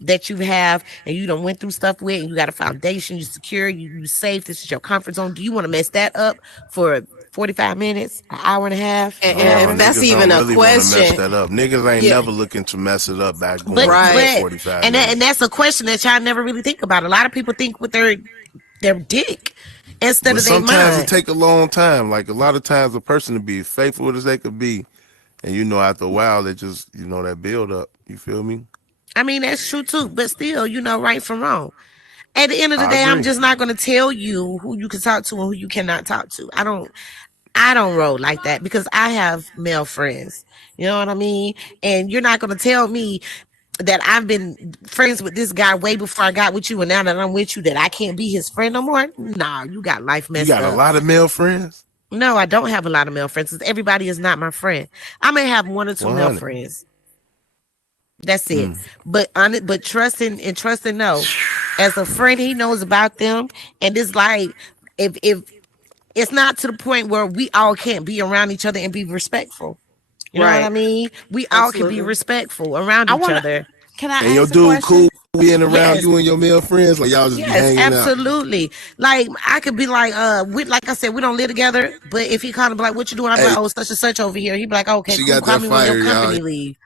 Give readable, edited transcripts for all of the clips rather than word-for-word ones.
that you have and you done went through stuff with, and you got a foundation, you secure, you safe, this is your comfort zone. Do you want to mess that up for 45 minutes, an hour and a half? And No. if that's Niggas even don't a really want to mess question, that up. Niggas ain't yeah, never looking to mess it up back going Right. 45 and minutes. that's a question that y'all never really think about. A lot of people think with their dick instead But of their sometimes it mind. take a long time. Like a lot of times a person to be faithful as they could be. And after a while, they just, that build up. You feel me? I mean, that's true too, but still, right from wrong. At the end of the I day, I'm agree. just not going to tell you who you can talk to and who you cannot talk to. I don't roll like that because I have male friends. You know what I mean? And you're not going to tell me that I've been friends with this guy way before I got with you, and now that I'm with you, that I can't be his friend no more. Nah, you got life You messed got a up. lot of male friends? No, I don't have a lot of male friends. 'Cause everybody is not my friend. I may have one or two male 100. friends. That's it. But trusting no. As a friend, he knows about them, and it's like if it's not to the point where we all can't be around each other and be respectful. You know what I right. mean? We all can be Absolutely. respectful around I each want to. other. Can I And your ask a dude question? cool being around Yes. you and your male friends? Like y'all just be Yes, hanging out. absolutely. Like I could be like, like I said, we don't live together. But if he called and be like, "What you doing?" I'm Hey, like, "Oh, such and such over here." He'd be like, "Okay, she cool. got Call that me when your fire, y'all. company leave."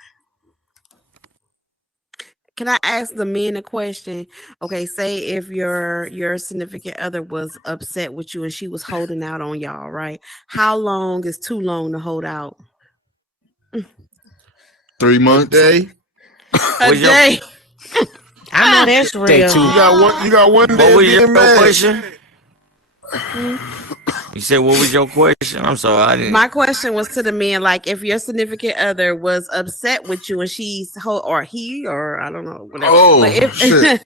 Can I ask the men a question? Okay, say if your significant other was upset with you and she was holding out on y'all, right? How long is too long to hold out? 3 months. Day. A Was your day. I know that's day real. two? You got one day What of was your being mad. question? You said what was your question? I'm sorry, I didn't. My question was to the men, like if your significant other was upset with you and she's or he or I don't know whatever. Oh But if shit!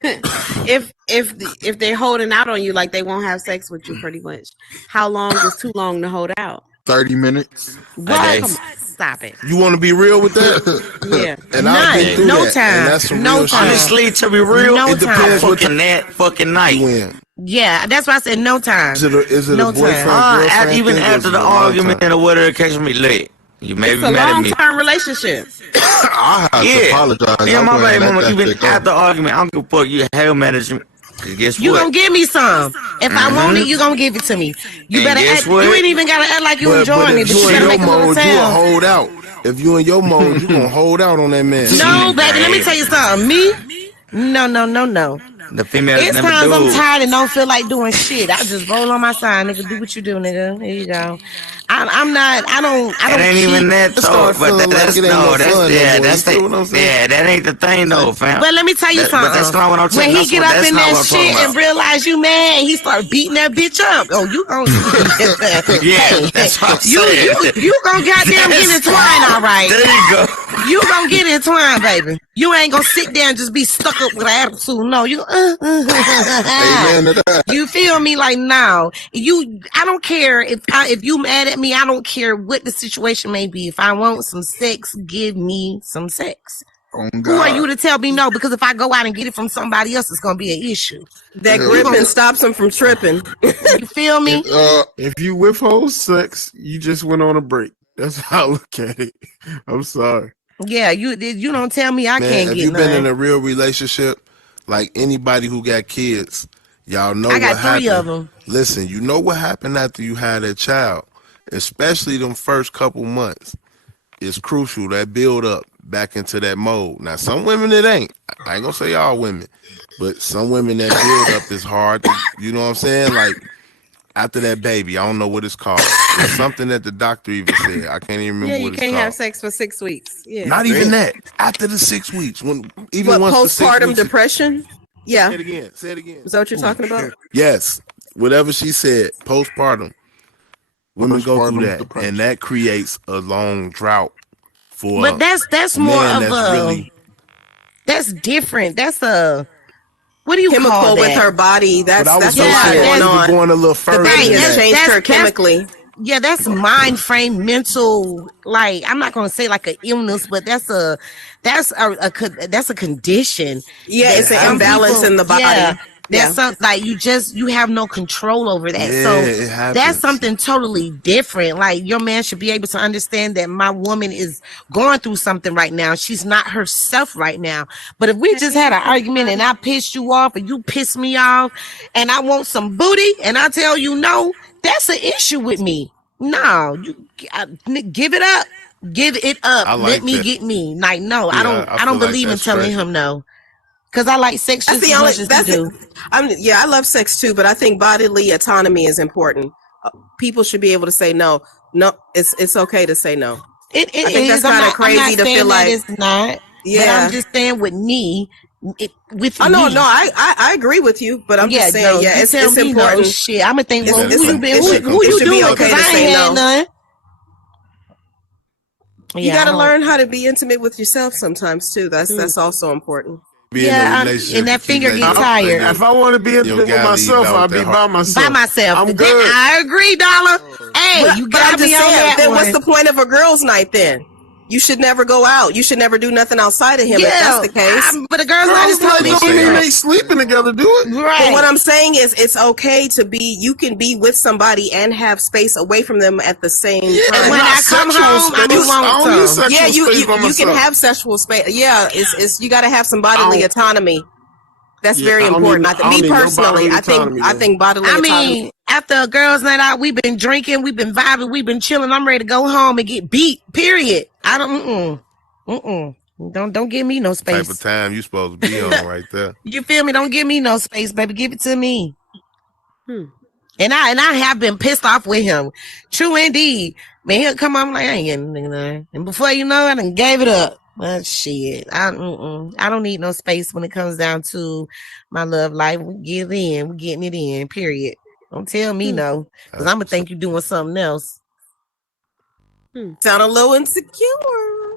if they're holding out on you, like they won't have sex with you, pretty much. How long is too long to hold out? 30 minutes. What? day. Come on, stop it. You want to be real with that? Yeah. And I've been None. through No that. time. And that's some No real time. shit. Honestly, to be real, No it depends time. what fucking that fucking night. You in. Yeah, that's why I said no time. Is it No a boyfriend, time. girlfriend Even thing, or is after it the a long argument time? or whatever, catch me late. You may It's be a mad at long me. term relationship. I have to Yeah, apologize. yeah, I'm my going baby to let mama. that Even shit go. after the argument, I don't give a fuck. You hell management. Guess You what? gonna give me some. If I want it, you gonna give it to me. You And better guess act. what? You ain't even gotta act like you But enjoying it, if but you you in better your make a little mode, you will sound. hold out. If you in your mode, you gonna hold out on that man. No, baby, let me tell you something. Me? No, no, no, no. The females It's never times I'm do. tired and don't feel like doing shit. I just roll on my side, nigga. Do what you do, nigga. Here you go. I'm not. I It don't ain't cheat. even that It though. start But feeling like that's it ain't no no. That's fun no yeah. more. That's You feel what I'm saying? yeah. That ain't the thing though, fam. But let me tell you But that's something. not what I'm When saying. he get up That's in not that what I'm talking shit and about. realize you mad, he start beating that bitch up. Oh, you gon' Yeah, that's what I'm you saying. you gon' goddamn get entwined, all right. There you go. You gonna get entwined, baby. You ain't gonna sit there and just be stuck up with an attitude. No, you. Amen to that. You feel me? Like now, I don't care if you mad at me. I don't care what the situation may be. If I want some sex, give me some sex. Oh Who are you God. to tell me no? Because if I go out and get it from somebody else, it's gonna be an issue. That Hell gripping yeah. stops them from tripping. You feel me? If you withhold sex, you just went on a break. That's how I look at it. I'm sorry. Yeah, you don't tell me I Man, can't if get you've been in none. a real relationship, like anybody who got kids, y'all know I what got 3 of happened. them. Listen, you know what happened after you had a child, especially them first couple months. It's crucial that build up back into that mode. Now, some women it ain't. I ain't gonna say all women, but some women that build up is hard. You know what I'm saying? Like after that baby, I don't know what it's called. It's something that the doctor even said. I can't even Yeah, remember you what it's can't have called. sex for 6 weeks. Yeah. Not even that. After the 6 weeks, even What, once the 6 postpartum weeks. depression? Yeah. Say it again. Say it again. Is that what you're talking about? Yes, whatever she said, postpartum. Women go through Postpartum that, depression. and that creates a long drought for But that's a more man of that's a really. that's different. That's a what do you call Chemical with that? her body. But I was That's a gonna lot say going even on. going a little The further baby than has that. changed her That's chemically. yeah, that's mind frame, mental. Like I'm not gonna say like an illness, but that's a condition Yeah, that it's an some imbalance people, in the body. yeah, That's something like you have no control over that. Yeah, So it happens. that's something totally different. Like your man should be able to understand that my woman is going through something right now. She's not herself right now. But if we just had an argument and I pissed you off and you pissed me off and I want some booty and I tell you no, that's an issue with me. No, give it up. Give it up. I like Let me that. get me. Like, no, Yeah, I don't I feel like believe in that's telling straight. him no. Because I like sex just as much as you do. I love sex too, but I think bodily autonomy is important. People should be able to say no. No, it's okay to say no. It I think is. that's kind of crazy to feel like it's not. Yeah. But I'm just saying with me, with Oh me. no, I agree with you, but I'm just saying, you it's tell me important. No shit. I'm gonna think, well, It's- who you been? it Who you should be doing? okay Because to I say ain't had no. none. You Yeah, I got to don't- learn how to be intimate with yourself sometimes too. That's also important. Be Yeah, in a relationship and that to keep finger letting get you tired. figure- If I want to be intimate with gotta leave myself, out I'll that be heart. by myself. By myself. I'm good. I agree, Dollar. Hey, you But got I'm just me on saying, that then one. what's the point of a girls' night then? You should never go out. You should never do nothing outside of him if that's the case. But a girl's night is Girls totally like don't mean different. they sleeping together, do it. Right. But what I'm saying is it's okay to be, you can be with somebody and have space away from them at the same time. And when Not I come sexual home, I space. just want I don't need some. sexual Yeah, you space by can myself. have sexual space. Yeah, it's you got to have some bodily I don't- autonomy. That's Yeah, very I don't important. need- I don't Me need no personally, bodily I autonomy, think bodily I autonomy. mean, after a girls' night out, we've been drinking, we've been vibing, we've been chilling. I'm ready to go home and get beat. Period. I don't. Don't give me no type of space. time you supposed to be on right there. You feel me? Don't give me no space, baby. Give it to me. Hmm. And I have been pissed off with him. True indeed. Man, he'll come on like I ain't getting nothing. And before you know it, I done gave it up. But shit, I don't need no space when it comes down to my love life. We get it in. We getting it in. Period. Don't tell me no, because I'm gonna think you doing something else. Sound a little insecure.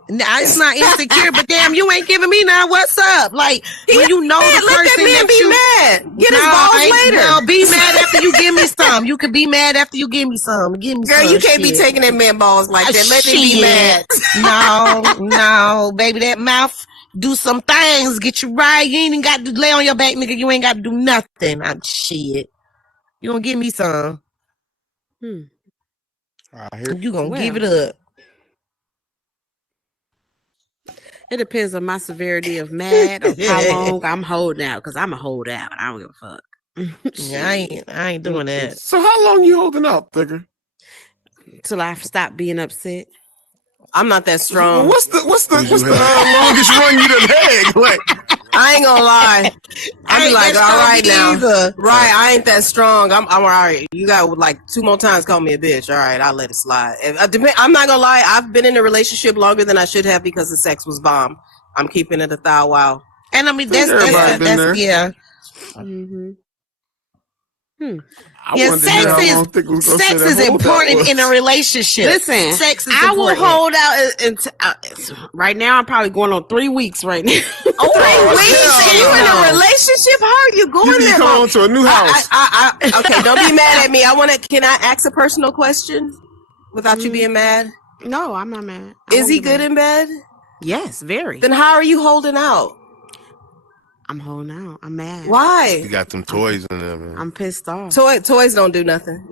Nah, it's not insecure, but damn, you ain't giving me now. What's up? Like when you know Man, the let that person man that be you mad. Get his No, balls ain't- later. No, be mad after you give me some. You can be mad after you give me some. Give me Girl, some. you can't be shit. taking that man balls like that. Let me be Shit. mad. No, baby, that mouth do some things. Get you right. You ain't even got to lay on your back, nigga. You ain't got to do nothing. I'm shit. You gonna give me some? I hear You gonna Well. give it up? It depends on my severity of mad or how long I'm holding out. Because I'm a hold out. I don't give a fuck. Yeah, I ain't doing that. So how long you holding out, Thicker? Till I stop being upset. I'm not that strong. What's the Who's you longest run you done had? Like, I ain't gonna lie. I be ain't like, that all right strong now. either. Right, I ain't that strong. I'm all right. You got like 2 more times call me a bitch. All right, I'll let it slide. I'm not gonna lie. I've been in a relationship longer than I should have because the sex was bomb. I'm keeping it 1,000. And I mean Everybody been there. yeah. Mm-hmm. I Yeah, wanted to hear how sex long Thicker was gonna say Sex that is holdout important was. in a relationship. Listen, sex is I will important. hold out until right now. I'm probably going on 3 weeks right now. 3 weeks? hell And you in no. a relationship? How are you going You need to there? come on to a new house. Okay, don't be mad at me. Can I ask a personal question without you being mad? No, I'm not mad. I Is won't he get good mad. in bed? Yes, very. Then how are you holding out? I'm holding out. I'm mad. You Why? got them toys in there, man. I'm pissed off. Toys don't do nothing.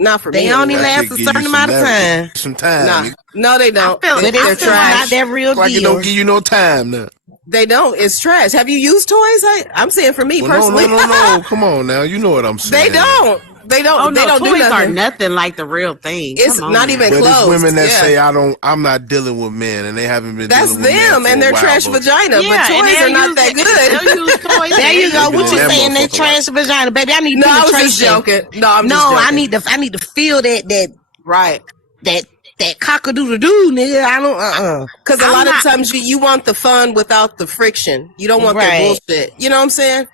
Not for They me. only anyway. That last shit a give you certain some amount of leverage. time. Some time. Nah, no, they don't. But They're it's still not trash. that real Like it deal. don't give you no time now. They don't. It's trash. Have you used toys? I'm saying for me Well, no, personally. no. Come on now. You know what I'm saying. They don't. They don't. Oh they no, don't do toys are nothing. nothing like the real thing. It's Come on not now. even But close. it's women that Yeah. say I'm not dealing with men, and they haven't been. That's dealing with men them for and a their while, trash but vagina. Yeah, but and toys they'll are not use that it- good. They'll use toys. There you go. What you That saying? That motherfucker trash vagina, baby. I need No, I was penetration. just joking. No, I'm No, just joking. I need to feel that Right. cock-a-doodle-doo, nigga. I don't. Because a I'm lot not- of times you want the fun without the friction. You don't want that Right. bullshit. You know what I'm saying?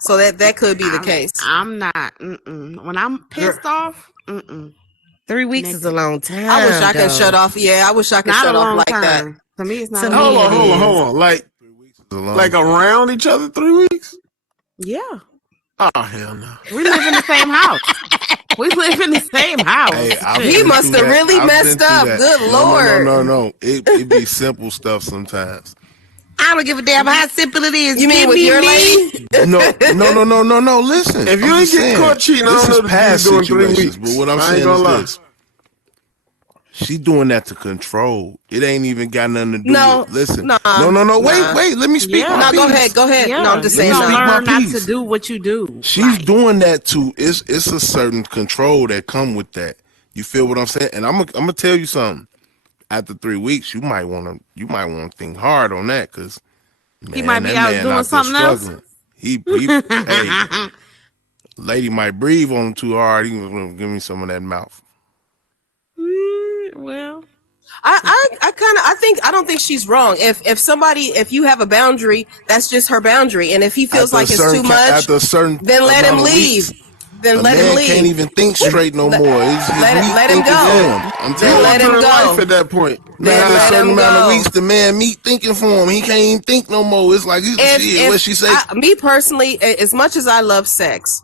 So that could be the case. I'm not. When I'm pissed off, 3 weeks is a long time. I wish I could though. shut off. Yeah, I wish I could not a shut off long like time. that. To me, it's not. To a me, long Hold it on. is. Like around each other 3 weeks? Yeah, Oh hell no. we live in the same house. We live in the same house. Hey, I've He been must through have that. really I've messed been through up. that. Good No, Lord. No. It be simple stuff sometimes. I don't give a damn how simple it is. You mean Give with me your me. lady? No. Listen, If you I'm ain't just get saying, caught cheating, I this don't is know the past dude's doing 3 situations. weeks. But what I'm I ain't saying gonna is lie. this: she doing that to control. It ain't even got nothing to do No, with. Listen, nah, no. nah. Wait. Let me speak Yeah. my No, go piece. ahead. Go ahead. Yeah, No, I'm just you saying Let me gonna speak no. my learn not to piece. do what you do. She's Right. doing that to it's a certain control that come with that. You feel what I'm saying? And I'm gonna tell you something. After 3 weeks, you might want to think hard on that, because He might man, be that out man doing out there something else. struggling. He hey, lady might breathe on him too hard. He gonna give me some of that mouth. Well, I don't think she's wrong. If you have a boundary, that's just her boundary. And if he feels like it's too much, After a certain then let him amount of leave. weeks, Then a let him man leave. can't even think straight no Let- more. His meat let him thinking go. for him. I'm Then telling let you. him Husband and wife go. at that point. Then After a let certain him amount of go. weeks, the man meat thinking for him. He can't even think no more. It's like what she say. Me personally, as much as I love sex,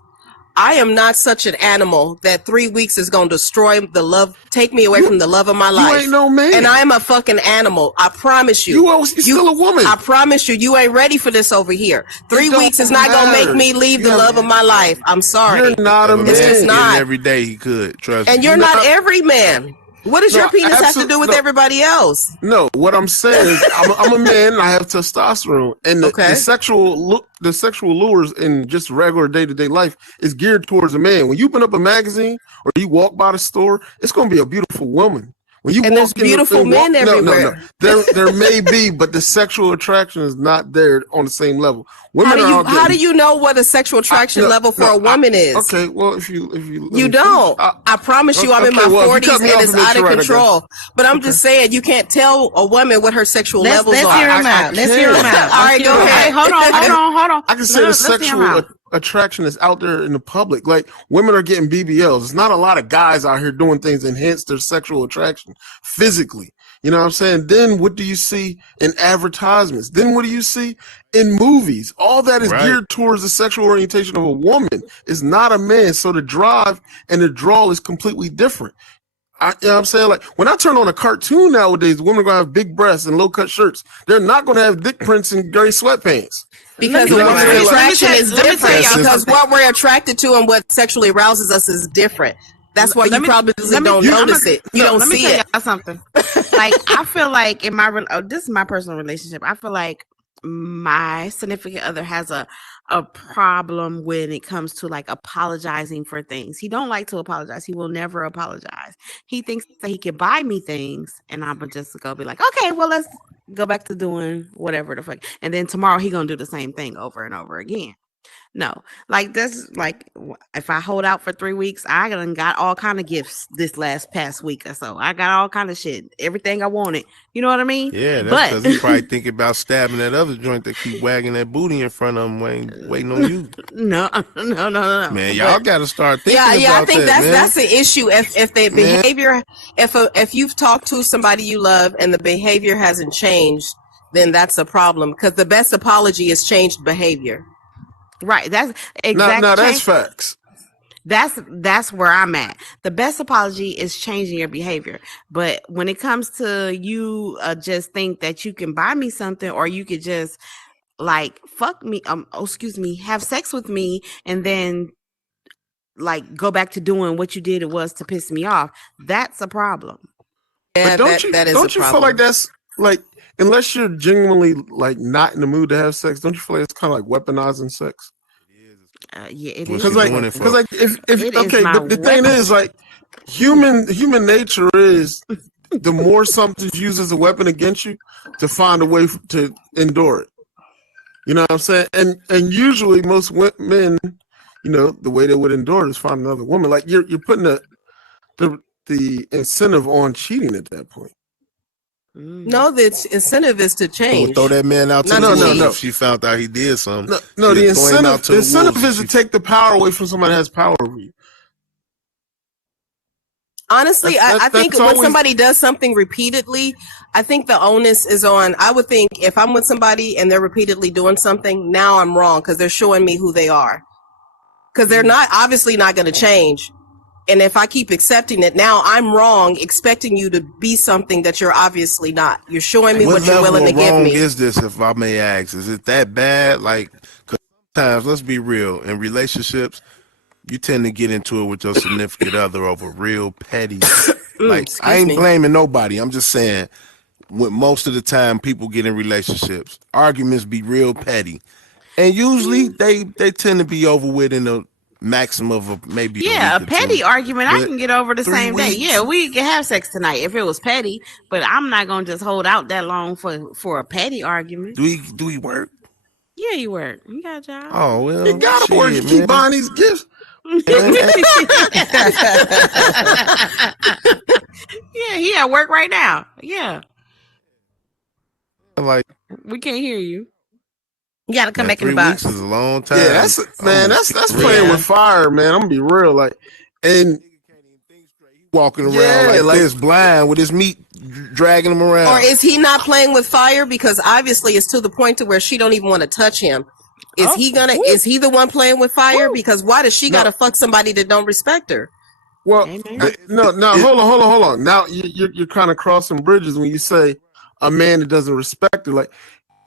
I am not such an animal that 3 weeks is going to destroy the love, take me away from the love of my life. ain't no man. And I'm a fucking animal. I promise you. You still a woman. I promise you, you ain't ready for this over here. 3 don't weeks is not going to make matter. me leave You the have- love of my life. I'm sorry. You're not a If It's man just man. did it not. every day, he could. Trust And me. you're You're not not- every man. What does No, your penis have to do with no. everybody else? No, what I'm saying is, I'm a man. And I have testosterone, and Okay. the sexual lures in just regular day to day life is geared towards a man. When you open up a magazine or you walk by the store, it's going to be a beautiful woman. When you And there's beautiful men everywhere. There may be, but the sexual attraction is not there on the same level. How Women do are you out there- how do you know what a sexual attraction No, level for no, a woman is? Okay, well, if you You don't. I promise you, I'm in my okay, well, if you 40s cut me and off it's and make out of sure, I control. guess. But I'm just saying, you can't tell a woman what her sexual levels Let's are. hear him out. Let's hear him out. All right, go okay, ahead. hold on. I can say the Let's hear him sexual out. attraction is out there in the public. Like, women are getting BBLs. There's not a lot of guys out here doing things to enhance their sexual attraction physically. You know what I'm saying? Then what do you see in advertisements? Then what do you see in movies? All that is Right. geared towards the sexual orientation of a woman. It's not a man. So the drive and the draw is completely different. You know what I'm saying? Like, when I turn on a cartoon nowadays, women are going to have big breasts and low cut shirts. They're not going to have dick prints and gray sweatpants. Because You know the what I'm saying? attraction is let me tell different. y'all Because something. what we're attracted to and what sexually arouses us is different. That's why you probably don't notice it. You don't let me see tell it. y'all something. Like, I feel like in my this is my personal relationship. I feel like my significant other has a problem when it comes to like apologizing for things. He don't like to apologize. He will never apologize. He thinks that he can buy me things, and I'm just gonna be like, okay, well, let's go back to doing whatever the fuck. And then tomorrow he gonna do the same thing over and over again. No, like this, like if I hold out for 3 weeks, I done got all kind of gifts this past week or so. I got all kind of shit, everything I wanted. You know what I mean? Yeah, that's But because he probably thinking about stabbing that other joint that keep wagging that booty in front of him, waiting on you. no. Man, y'all got to start thinking Yeah, about I think that, man. that's the issue. If the behavior, if you've talked to somebody you love and the behavior hasn't changed, then that's a problem. Because the best apology is changed behavior. Right, that's exactly. Now that's facts. That's where I'm at. The best apology is changing your behavior. But when it comes to you just think that you can buy me something, or you could just like fuck me, have sex with me, and then like go back to doing what you did, it was to piss me off, that's a problem. Yeah, But don't you that is don't a you problem. feel like that's like, unless you're genuinely like not in the mood to have sex, don't you feel like it's kind of like weaponizing sex? Yeah, it What is. you Because doing it for? if It is okay, my but the thing weapon. is, like, human nature is, the more something's used as a weapon against you, to find a way to endure it. You know what I'm saying? And usually most men, you know, the way they would endure it is find another woman. Like, you're putting the incentive on cheating at that point. No, the incentive is to We'll change. throw that man out to Not the to wolves cheat. if she found out he did something. No, the She'll throw him out incentive, to is to take the power away from somebody that has power over you. Honestly, I think that's when always- somebody does something repeatedly, I think the onus is on. I would think if I'm with somebody and they're repeatedly doing something, now I'm wrong because they're showing me who they are. Because they're not obviously not going to change. And if I keep accepting it, now I'm wrong, expecting you to be something that you're obviously not. You're showing me what you're level willing to of give wrong me. is this, if I may ask? Is it that bad? Like, 'cause sometimes, let's be real, in relationships, you tend to get into it with your significant other over real petty. Like, I ain't blaming nobody. I'm just saying, with most of the time people get in relationships, arguments be real petty. And usually they tend to be over with in a maximum of maybe a Yeah, a week or petty two. argument I But can get over the 3 same day. weeks? Yeah, we can have sex tonight if it was petty, but I'm not gonna just hold out that long for a petty argument. Do we work? Yeah, you work. You got a job. Oh well, You gotta work. You shit, keep man. buying these gifts. Yeah, he at work right now. Yeah, Like, we can't hear you. You got to come man, back in the 3 box. weeks is a long time. Yeah, that's playing Yeah. with fire, man. I'm gonna be real, like, and walking around Yeah, like like- this, blind with his meat dragging him around. Or is he not playing with fire? Because obviously it's to the point to where she don't even want to touch him. Is he the one playing with fire? Because why does she No. gotta fuck somebody that don't respect her? well, Amen. no, hold on. Now you're kind of crossing bridges when you say a man that doesn't respect her. Like,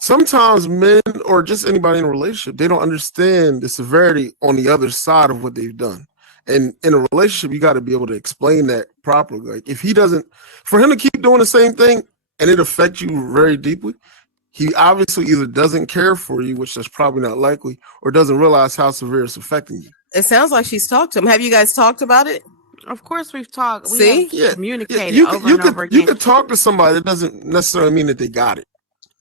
sometimes men or just anybody in a relationship, they don't understand the severity on the other side of what they've done. And in a relationship, you got to be able to explain that properly. Like, if he doesn't, for him to keep doing the same thing and it affects you very deeply, he obviously either doesn't care for you, which is probably not likely, or doesn't realize how severe it's affecting you. It sounds like she's talked to him. Have you guys talked about it? Of course, we've talked. We See? have Yeah, communicated you over and over you again. could talk to somebody that doesn't necessarily mean that they got it.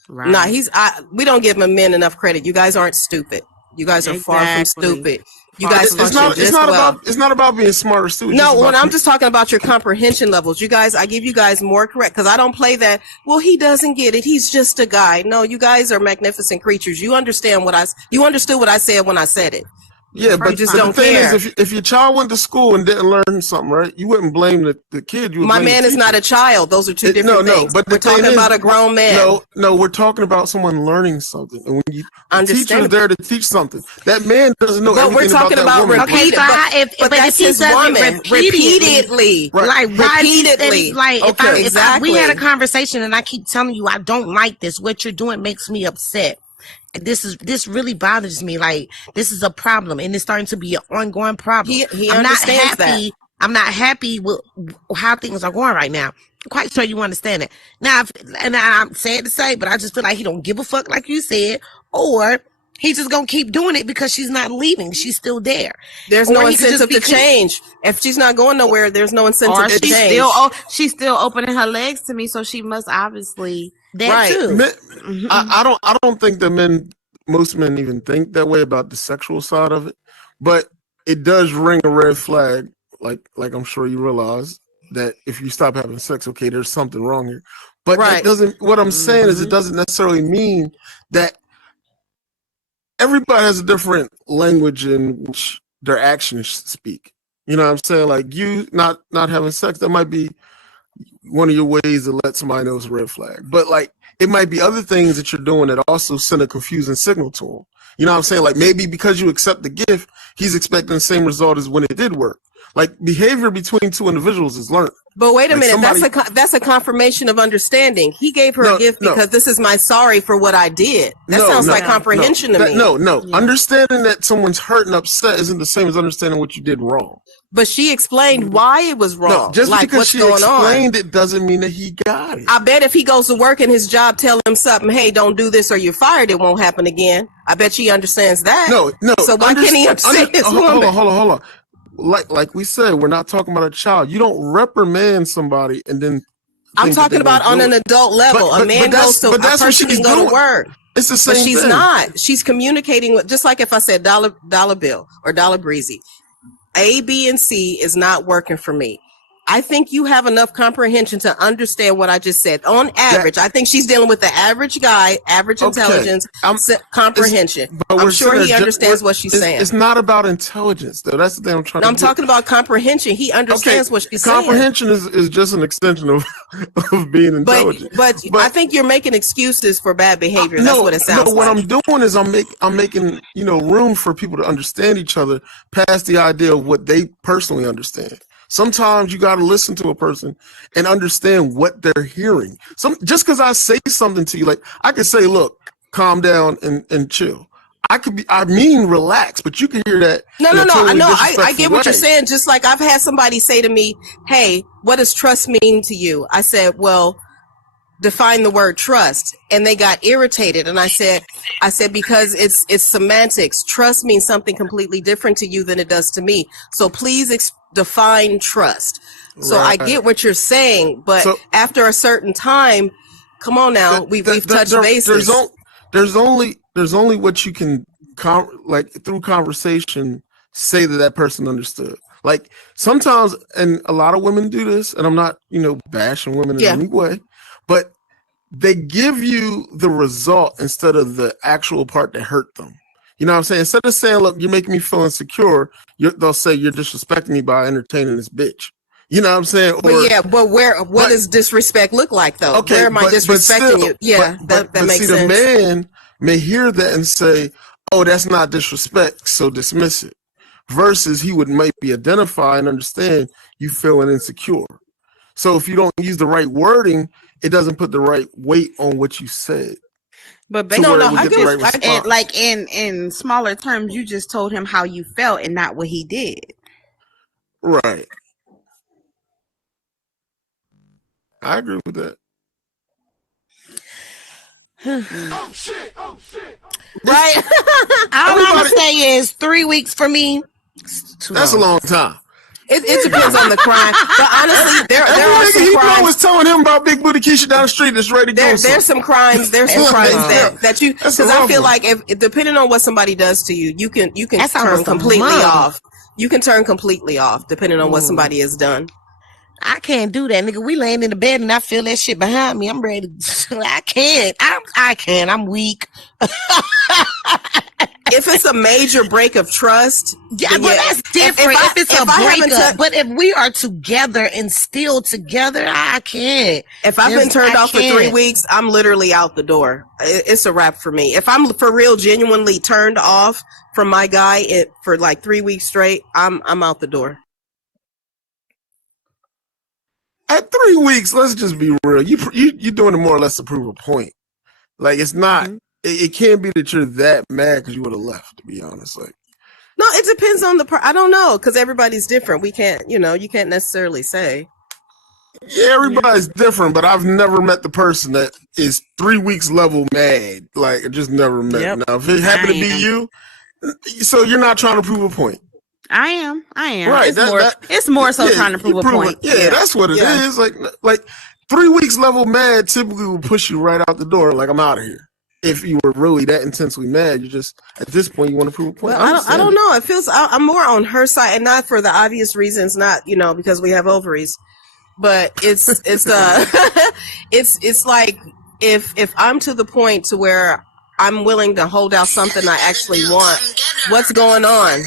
Right. Nah, we don't give men enough credit. You guys aren't stupid. You guys are far from Exactly. stupid. You Far guys from function It's just not well. about it's not about being smart or stupid. No, it's when about I'm just talking about your comprehension levels, you guys, I give you guys more correct because I don't play that. Well, he doesn't get it. He's just a guy. No, you guys are magnificent creatures. You understand you understood what I said when I said it. Yeah, but just the don't thing care. is, if your child went to school and didn't learn something, right, you wouldn't blame the kid. You would My blame man the is not teacher. a child. Those are two different things. But the we're talking thing is, about a grown man. No, we're talking about someone learning something, and when the teacher is Understandable. there to teach something, that man doesn't know But everything we're talking about about that woman. Okay, so but that's if he his does it woman repeatedly. Right. Like, why is he Repeatedly. steady- like, Okay. if we had a Exactly. conversation and I keep telling you I don't like this, what you're doing makes me upset. This really bothers me. Like, this is a problem, and it's starting to be an ongoing problem. He I'm not understands happy. I'm not happy with how things are going right now. I'm quite sure you understand it. Now, and I'm sad to say, but I just feel like he don't give a fuck, like you said, or he's just gonna keep doing it because she's not leaving. She's still there. There's Or no he could just incentive be to change. If she's not going nowhere, there's no incentive Or to she's change. still opening her legs to me, so she must obviously. That Right. too. Men, I don't think that most men even think that way about the sexual side of it, but it does ring a red flag. Like I'm sure you realize that if you stop having sex, okay, there's something wrong here. But Right. it doesn't. What I'm saying is, it doesn't necessarily mean that everybody has a different language in which their actions speak. You know what I'm saying? Like, you not having sex, that might be one of your ways to let somebody know it's a red flag. But like, it might be other things that you're doing that also send a confusing signal to him. You know what I'm saying? Like, maybe because you accept the gift, he's expecting the same result as when it did work. Like, behavior between two individuals is learned. But wait a Like, minute, that's a confirmation of understanding. He gave her No, a gift no. because this is my sorry for what I did. That sounds like comprehension to me. No. Yeah. Understanding that someone's hurt and upset isn't the same as understanding what you did wrong. But she explained why it was wrong. No, just like because what's she going on. explained it doesn't mean that he got it. I bet if he goes to work and his job tell him something, hey, don't do this or you're fired, it won't happen again. I bet she understands that. No. So why can't he upset his hold woman? on. Like we said, we're not talking about a child. You don't reprimand somebody and then. I'm think that talking they about won't on do an it. adult level. But a man that's- goes to but a that's what person she's can go doing. to work. It's the same But she's thing. not. She's communicating with, just like if I said dollar bill or dollar breezy. A, B, and C is not working for me. I think you have enough comprehension to understand what I just said. On average, I think she's dealing with the average guy, average intelligence, comprehension. I'm sure he understands what she's saying. It's not about intelligence, though. That's the thing I'm trying to I'm talking about comprehension. He understands what she's saying. Comprehension is just an extension of being intelligent. But I think you're making excuses for bad behavior. That's what it sounds like. What I'm doing is I'm making room for people to understand each other past the idea of what they personally understand. Sometimes you got to listen to a person and understand what they're hearing. Just because I say something to you, like I could say, look, calm down and chill. I mean relax, but you can hear that. No. I get what you're saying. Just like I've had somebody say to me, hey, what does trust mean to you? I said, well, define the word trust. And they got irritated. And I said, because it's semantics. Trust means something completely different to you than it does to me. So please define trust. So I get what you're saying, but after a certain time, come on now, we've touched bases. There's only what you can through conversation say that person understood. Like sometimes, and a lot of women do this, and I'm not bashing women in any way, but they give you the result instead of the actual part that hurt them. You know what I'm saying? Instead of saying, look, you're making me feel insecure, they'll say you're disrespecting me by entertaining this bitch. You know what I'm saying? What does disrespect look like though? Okay, where am I disrespecting you? Yeah, that makes sense. The man may hear that and say, oh, that's not disrespect, so dismiss it. Versus he would maybe identify and understand you feeling insecure. So if you don't use the right wording, it doesn't put the right weight on what you said. But I guess like in smaller terms, you just told him how you felt and not what he did. Right. I agree with that. Oh shit. Right. All I'm gonna say is 3 weeks for me. That's a long time. It depends on the crime, but honestly, there are some crimes. He was telling him about Big Booty Keisha down the street that's ready to go. There's some crimes. There's some crimes that you, because I feel like if depending on what somebody does to you, you can turn completely off. You can turn completely off depending on what somebody has done. I can't do that, nigga. We laying in the bed and I feel that shit behind me. I'm ready. I can't. I can't. I'm weak. If it's a major break of trust, that's different. If it's a breakup, but if we are together and still together, I can't. If I've been turned off for 3 weeks, I'm literally out the door. It's a wrap for me. If I'm for real, genuinely turned off from my guy for like 3 weeks straight, I'm out the door. At 3 weeks, let's just be real. You're doing it more or less to prove a point. Like it's not. Mm-hmm. It can't be that you're that mad because you would have left. To be honest, like no, it depends on I don't know because everybody's different. We can't, you can't necessarily say. Yeah, everybody's different, but I've never met the person that is 3 weeks level mad. Like I just never met. Yep. Now, if it happened to be you, so you're not trying to prove a point. I am. Right. It's more so trying to prove a point. Yeah, that's what it is. Like 3 weeks level mad typically will push you right out the door. Like I'm out of here. If you were really that intensely mad, you just at this point you want to prove a point. Well, I don't know. It feels I'm more on her side, and not for the obvious reasons, not because we have ovaries, but it's it's like if I'm to the point to where I'm willing to hold out something I actually want, what's going on?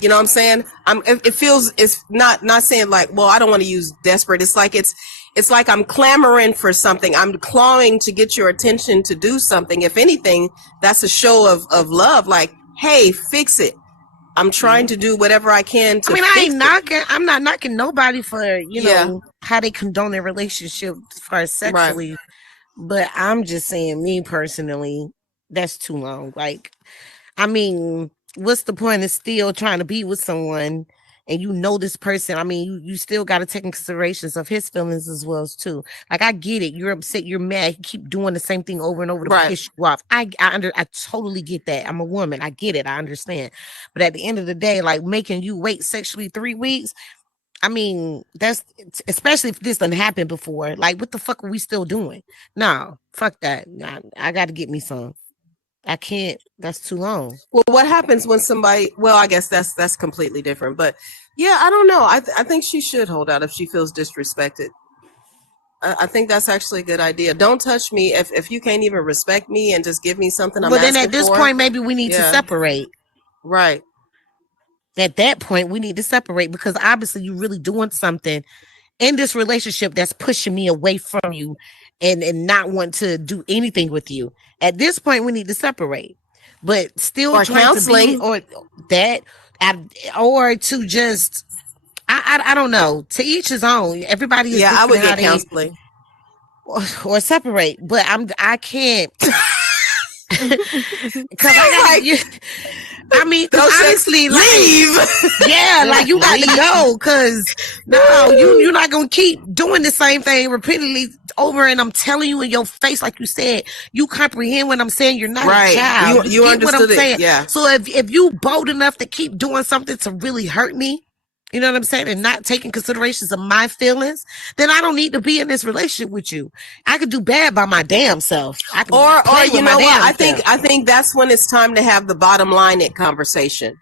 You know what I'm saying? It's not saying like, well, I don't want to use desperate. It's like I'm clamoring for something. I'm clawing to get your attention to do something. If anything, that's a show of love. Like, hey, fix it. I'm trying to do whatever I can to I'm not knocking nobody for, how they condone their relationship as far as sexually. Right. But I'm just saying, me personally, that's too long. Like, what's the point of still trying to be with someone and this person? You still got to take in considerations of his feelings as well as too. Like I get it, you're upset, you're mad, you keep doing the same thing over and over to piss you off. I totally get that. I'm a woman, I get it, I understand. But at the end of the day, like making you wait sexually 3 weeks, that's especially if this done happened before. Like what the fuck are we still doing? No, fuck that. I got to get me some. I can't. That's too long. Well, what happens when somebody? Well, I guess that's completely different. But yeah, I don't know. I think she should hold out if she feels disrespected. I think that's actually a good idea. Don't touch me if you can't even respect me and just give me something I'm Well, then asking at this for. point, maybe we need to Yeah. separate. Right. At that point, we need to separate because obviously you're really doing something in this relationship that's pushing me away from you and not want to do anything with you. At this point, we need to separate. But still Or trying to be counseling. or that or to just I don't know. To each his own. Everybody is Yeah, I different would how get they counseling. or separate. But I can't because I got I mean, Don't say honestly, like, leave. yeah, like you got to go because no, you're not gonna keep doing the same thing repeatedly over. And I'm telling you in your face, like you said, you comprehend what I'm saying. You're not Right. a child. You get what I'm understood it. saying. Yeah. So if you bold enough to keep doing something to really hurt me, you know what I'm saying, and not taking considerations of my feelings, then I don't need to be in this relationship with you. I could do bad by my damn self. I could Or play with you my know what? damn I self. think that's when it's time to have the bottom line it conversation.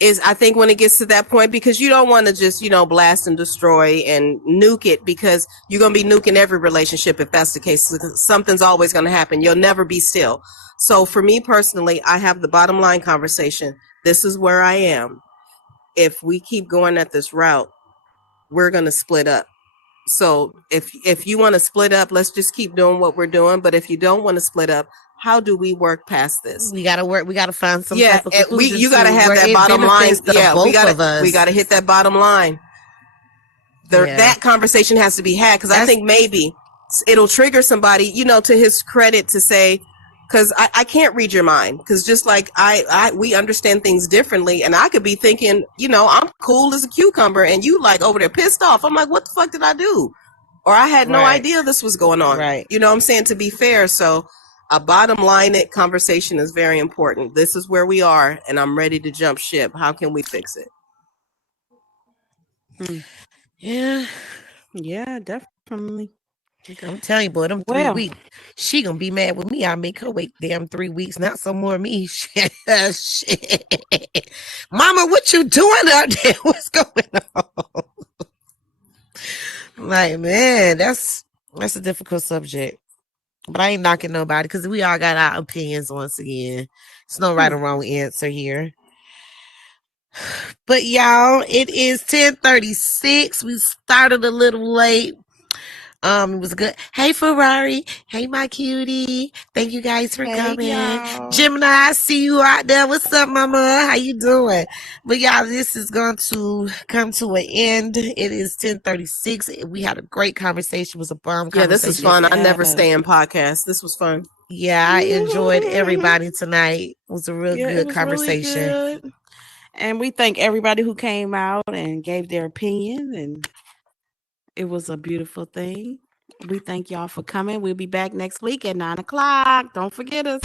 Is I think when it gets to that point, because you don't want to just, blast and destroy and nuke it, because you're going to be nuking every relationship if that's the case. Something's always going to happen. You'll never be still. So for me personally, I have the bottom line conversation. This is where I am. If we keep going at this route, we're going to split up. So if you want to split up, let's just keep doing what we're doing. But if you don't want to split up, how do we work past this? We gotta work. We gotta find some Yeah, type of conclusion. you got to have where that it bottom line. benefits the Yeah, both of us. we got to hit that bottom line. Yeah. That conversation has to be had, because I think maybe it'll trigger somebody, to his credit, to say, because I can't read your mind, because just like we understand things differently, and I could be thinking, I'm cool as a cucumber, and you like over there pissed off. I'm like, what the fuck did I do? Or I had no Right. idea this was going on. Right. You know what I'm saying? To be fair. So a bottom line it conversation is very important. This is where we are, and I'm ready to jump ship. How can we fix it? Yeah. Yeah, definitely. I'm telling you, boy, them 3 Well. weeks, she gonna be mad with me. I make her wait damn 3 weeks, not some more of me. Shit. Mama, what you doing out there? What's going on? Like, man, that's a difficult subject. But I ain't knocking nobody because we all got our opinions once again. It's no right or wrong answer here. But y'all, it is 10:36. We started a little late. It was good. Hey Ferrari. Hey my cutie. Thank you guys for Hey, coming. y'all. Gemini, I see you out there. What's up, mama? How you doing? But y'all, this is going to come to an end. It is 10:36. We had a great conversation. It was a bomb Yeah, conversation. this is fun. I never Yes. stay in podcasts. This was fun. Yeah, I enjoyed everybody tonight. It was a real Yeah, it good was conversation. really good. And we thank everybody who came out and gave their opinion, and it was a beautiful thing. We thank y'all for coming. We'll be back next week at 9:00. Don't forget us.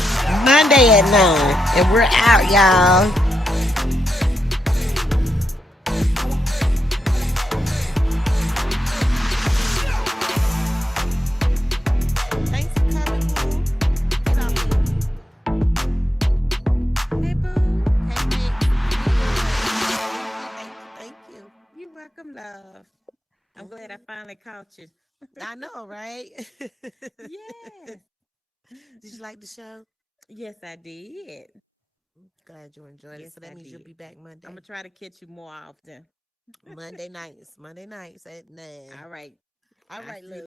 Monday at 9. And we're out, y'all. Thanks for coming, boo. Get off me. Hey, boo. Hey, Nick. Thank you. You're welcome, love. I'm glad I finally caught you. I know, right? Yes. Did you like the show? Yes, I did. Glad you enjoyed it. Yes, So that I means you'll did. be back Monday. I'm going to try to catch you more often. Monday nights. Monday nights at 9. All right. All I right, see love.